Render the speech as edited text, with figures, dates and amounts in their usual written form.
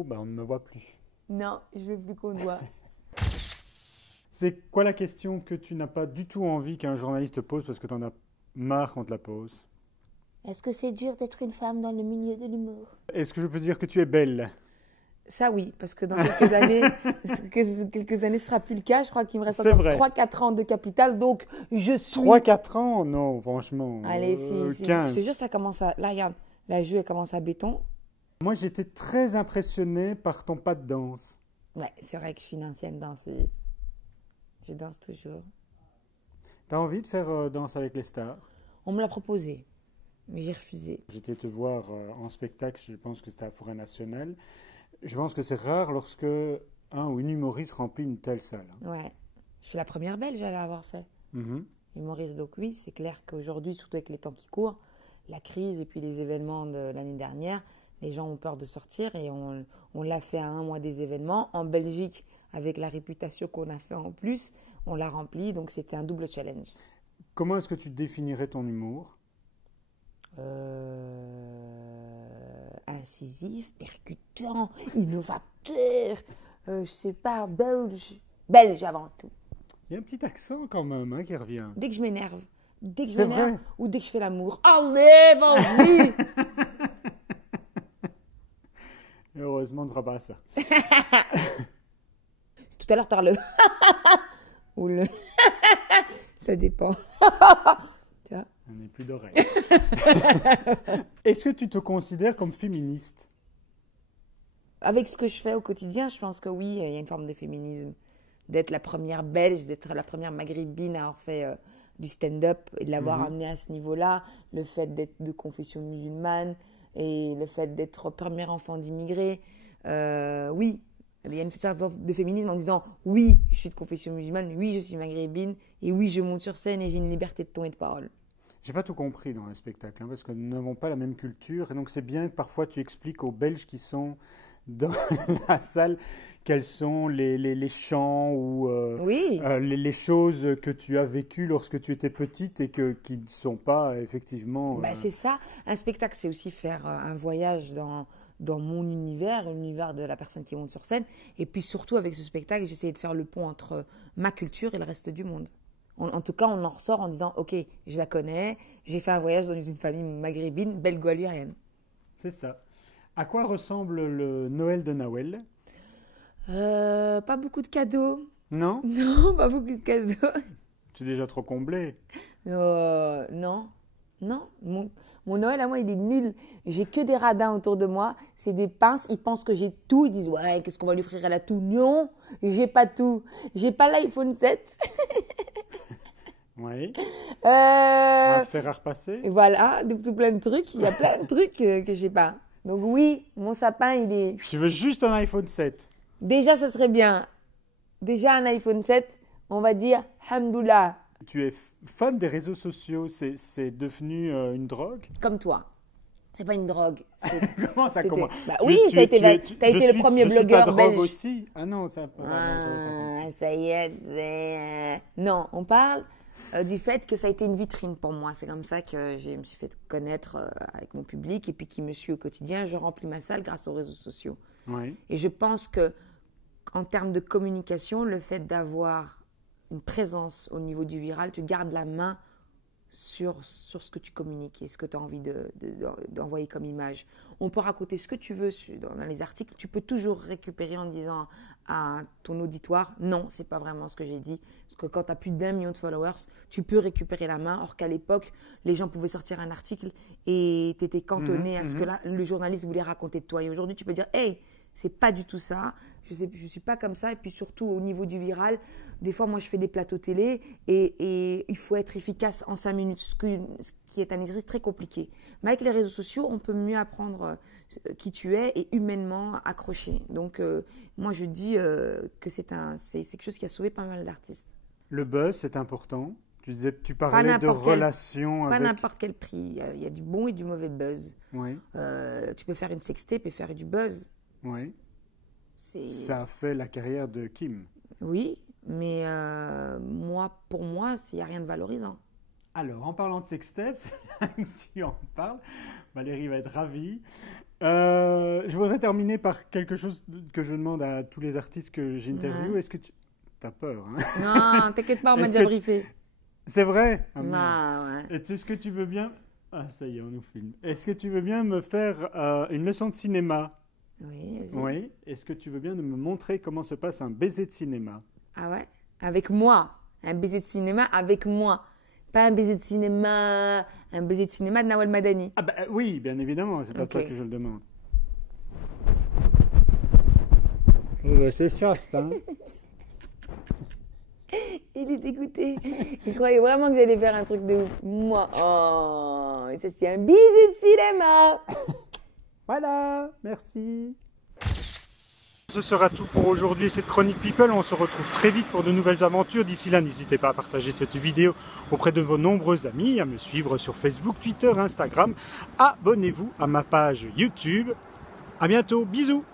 Oh, bah on ne me voit plus. Non, je veux plus qu'on te voit. C'est quoi la question que tu n'as pas du tout envie qu'un journaliste te pose parce que tu en as marre qu'on te la pose? Est-ce que c'est dur d'être une femme dans le milieu de l'humour? Est-ce que je peux dire que tu es belle? Ça oui, parce que dans quelques années, ce sera plus le cas. Je crois qu'il me reste C'est encore vrai. 3-4 ans de capital, donc je suis... 3-4 ans? Non, franchement. Allez, si. 15. Je te jure, ça commence à... Là, regarde, la joue, elle commence à béton. Moi, j'étais très impressionné par ton pas de danse. Ouais, c'est vrai que je suis une ancienne danseuse. Je danse toujours. T'as envie de faire Danse avec les stars? On me l'a proposé, mais j'ai refusé. J'étais te voir en spectacle, je pense que c'était à Forêt Nationale. Je pense que c'est rare lorsque un ou une humoriste remplit une telle salle. Ouais, je suis la première belge à l'avoir fait. Mhm. Humoriste, donc oui, c'est clair qu'aujourd'hui, surtout avec les temps qui courent, la crise et puis les événements de l'année dernière, les gens ont peur de sortir et on l'a fait à un mois des événements. En Belgique, avec la réputation qu'on a fait en plus, on l'a rempli, donc c'était un double challenge. Comment est-ce que tu définirais ton humour? Incisif, percutant, innovateur, je sais pas, belge. Belge avant tout. Il y a un petit accent quand même qui revient. Dès que je m'énerve, C'est vrai. ou dès que je fais l'amour, allez, vas-y. Heureusement, on ne fera pas ça. Tout à l'heure, tu as le ou le ça dépend. Tu vois? On n'est plus d'oreilles. Est-ce que tu te considères comme féministe? Avec ce que je fais au quotidien, je pense que oui, il y a une forme de féminisme. D'être la première belge, d'être la première maghrébine à avoir fait du stand-up et de l'avoir amené à ce niveau-là, le fait d'être de confession musulmane et le fait d'être premier enfant d'immigrés, oui, il y a une sorte de féminisme en disant oui, je suis de confession musulmane, oui, je suis maghrébine et oui, je monte sur scène et j'ai une liberté de ton et de parole. J'ai pas tout compris dans le spectacle, parce que nous n'avons pas la même culture, et donc c'est bien que parfois tu expliques aux Belges qui sont dans la salle quels sont les chants ou Oui. les choses que tu as vécues lorsque tu étais petite et qui ne sont pas effectivement... Bah, c'est ça. Un spectacle, c'est aussi faire un voyage dans mon univers, l'univers de la personne qui monte sur scène. Et puis surtout, avec ce spectacle, j'essayais de faire le pont entre ma culture et le reste du monde. En tout cas, on en ressort en disant, OK, je la connais, j'ai fait un voyage dans une famille maghrébine, belgo-algérienne. C'est ça. À quoi ressemble le Noël de Nawel? Pas beaucoup de cadeaux. Non? Non, pas beaucoup de cadeaux. Tu es déjà trop comblé. Non. Mon Noël à moi, il est nul. J'ai que des radins autour de moi. C'est des pinces. Ils pensent que j'ai tout. Ils disent, ouais, qu'est-ce qu'on va lui offrir? Elle a tout. Non, j'ai pas tout. J'ai pas l'iPhone 7. Oui. On va le faire à repasser. Et voilà, tout plein de trucs. Il y a plein de trucs que j'ai pas. Donc oui, mon sapin, il est... Je veux juste un iPhone 7. Déjà, ce serait bien. Déjà, un iPhone 7, on va dire, hamdoullah, Tu es fan des réseaux sociaux, c'est devenu une drogue? comme toi. C'est pas une drogue. Comment ça, C'était- comment? Bah oui, ça a été, t'as été le premier blogueur pas drogue belge. aussi? Ah non, ça... Ah, ça y est. Non, on parle du fait que ça a été une vitrine pour moi. C'est comme ça que je me suis fait connaître avec mon public et puis qui me suit au quotidien. Je remplis ma salle grâce aux réseaux sociaux. Oui. Et je pense que, en termes de communication, le fait d'avoir une présence au niveau du viral, tu gardes la main sur ce que tu communiques et ce que tu as envie d'envoyer comme image. On peut raconter ce que tu veux dans les articles. Tu peux toujours récupérer en disant à ton auditoire, non, c'est pas vraiment ce que j'ai dit. Parce que quand tu as plus d'1 million de followers, tu peux récupérer la main. Or qu'à l'époque, les gens pouvaient sortir un article et tu étais cantonné à ce que le journaliste voulait raconter de toi. Et aujourd'hui, tu peux dire, hey, c'est pas du tout ça. Je suis pas comme ça. Et puis surtout, au niveau du viral, des fois, moi, je fais des plateaux télé et il faut être efficace en 5 minutes, ce qui est un exercice très compliqué. Mais avec les réseaux sociaux, on peut mieux apprendre qui tu es et humainement accrocher. Donc, moi, je dis que c'est quelque chose qui a sauvé pas mal d'artistes. Le buzz, c'est important. Tu Pas parlais de n'importe quel- relations Pas avec... n'importe quel prix. Il y a du bon et du mauvais buzz. Oui, Tu peux faire une sextape et faire du buzz. oui. C'est... Ça a fait la carrière de Kim. Oui, mais pour moi, il n'y a rien de valorisant. Alors, en parlant de sextapes, tu en parles. Valérie va être ravie. Je voudrais terminer par quelque chose que je demande à tous les artistes que j'interviewe. Ouais. Est-ce que tu... T'as peur, hein? Non, t'inquiète pas, on m'a Est-ce déjà que- briefé. C'est vrai? Ah, merde. Ah, ouais. Est-ce que tu veux bien... Ah, ça y est, on nous filme. Est-ce que tu veux bien me faire une leçon de cinéma? Oui, vas-y. Oui. Est-ce que tu veux bien me montrer comment se passe un baiser de cinéma? Ah ouais? Avec moi. Un baiser de cinéma avec moi. Pas un baiser de cinéma. Un baiser de cinéma de Nawal Madani. Ah bah oui, bien évidemment, c'est à Ok. toi que je le demande. C'est chaste, hein? Il est dégoûté. Il croyait vraiment que j'allais faire un truc de ouf. Moi. Oh, et ça c'est un baiser de cinéma. Voilà, merci. Ce sera tout pour aujourd'hui, cette Chronique People. On se retrouve très vite pour de nouvelles aventures. D'ici là, n'hésitez pas à partager cette vidéo auprès de vos nombreux amis, à me suivre sur Facebook, Twitter, Instagram. Abonnez-vous à ma page YouTube. À bientôt, bisous.